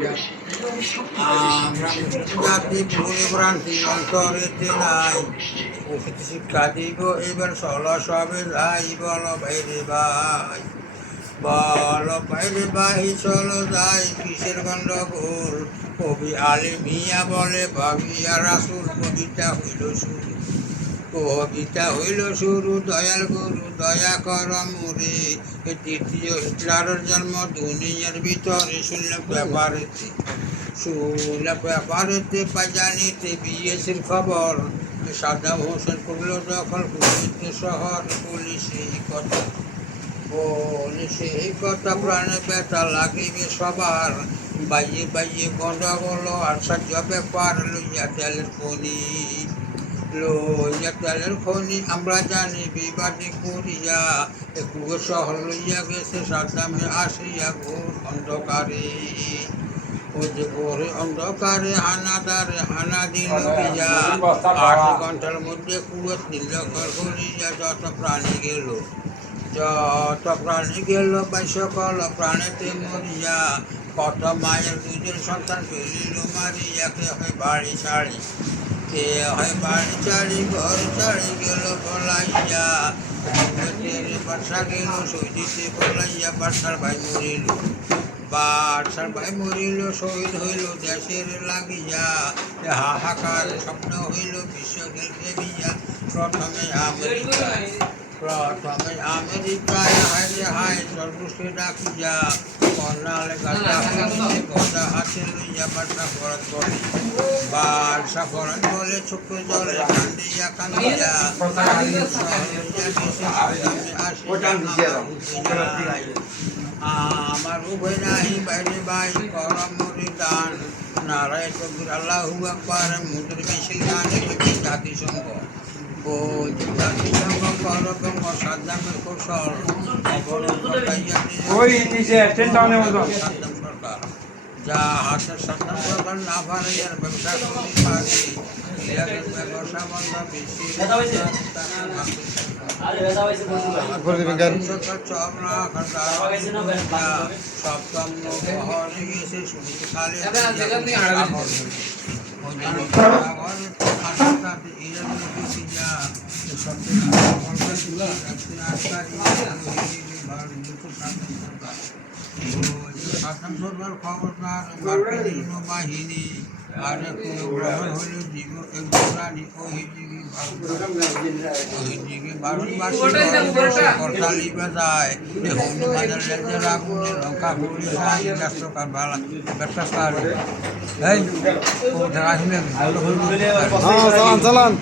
আমরা জাতি ভুল ভ্রান্তি অন্তরেতে নাই, প্রকৃতি শিক্ষা দিব এবার চলো সবে যাই, বলো বাইরে ভাই, বলো বাইরে ভাই চলো যাই, কিসের গন্ডগোল। কবি আলী মিয়া বলে ভাবিয়া রাসুল, কবিতা হইল শুরু দয়াল গুরু দয়া কর মোরে। তৃতীয় হিটলারের জন্ম দুনিয়ার ভিতরে, শুনলে পেপারেতে জানিতে বিএসির খবর। সাদ্দাম হোসেন করলো দখল কুমিল্লা শহর, পুলিশে এই কথা প্রাণে ব্যথা লাগিবে সবার। বাইয়ে বাইয়ে গন্ডগোল আশ্চর্য ব্যাপার, লইয়া তেলের খনি আমরা জানি বিবাদী করিয়া, কুয়ো শহর লইয়া গেছে সাদ্দামে আসিয়া ঘোর অন্ধকারে। ও যে ঘোরে অন্ধকারে হানা দিল গিয়া, 8 ঘন্টার মধ্যে কুয়ো নির্লকর করিয়া যত প্রাণী গেল বা সকল প্রাণেতে মরিয়া। কত মায়ের দুধের সন্তান ফেলিল মারিয়া, কে হয় বাড়ি ছাড়ি ঘর ছাড়ি গেল বলাইয়া। বাদশা গেল সৈদিতে বলাইয়া, বাদশার ভাই মরিল শহীদ হইল দেশের লাগিয়া। হাহাকার স্বপ্ন হইল বিশ্ব খেলতে গিয়া। প্রথমে আমেরিকায় হায় সর্বস্ব ডাকিয়া, কর্নালে কথা হাতে লইয়া বাদশা ফরজ বলে চোখে জলে কান্দিয়া আমার উভয় নাহি বাইরে ভাই করম দান, নারায় কবির আল্লাহু আকবার, মুদ্র মিছিল গানে জাতিসংঘ করবঙ্গ সাদ্দামের কৌশল সাদ্দাম সরকার, যা হাতের সাদ্দাম সরকার না পারে এর ব্যবসা পারে, ব্যবসা বন্ধ বেশি সপ্তম হরে গেছে শুনতে খালে খবরদার বাহিনী আর গ্রহণ হল জীব প্রাণী করতালি বাজায়, হনুমানের লেজের আগুনে লঙ্কা পুড়ি যায়, রাষ্ট্রকার বালা ব্যবসা চালান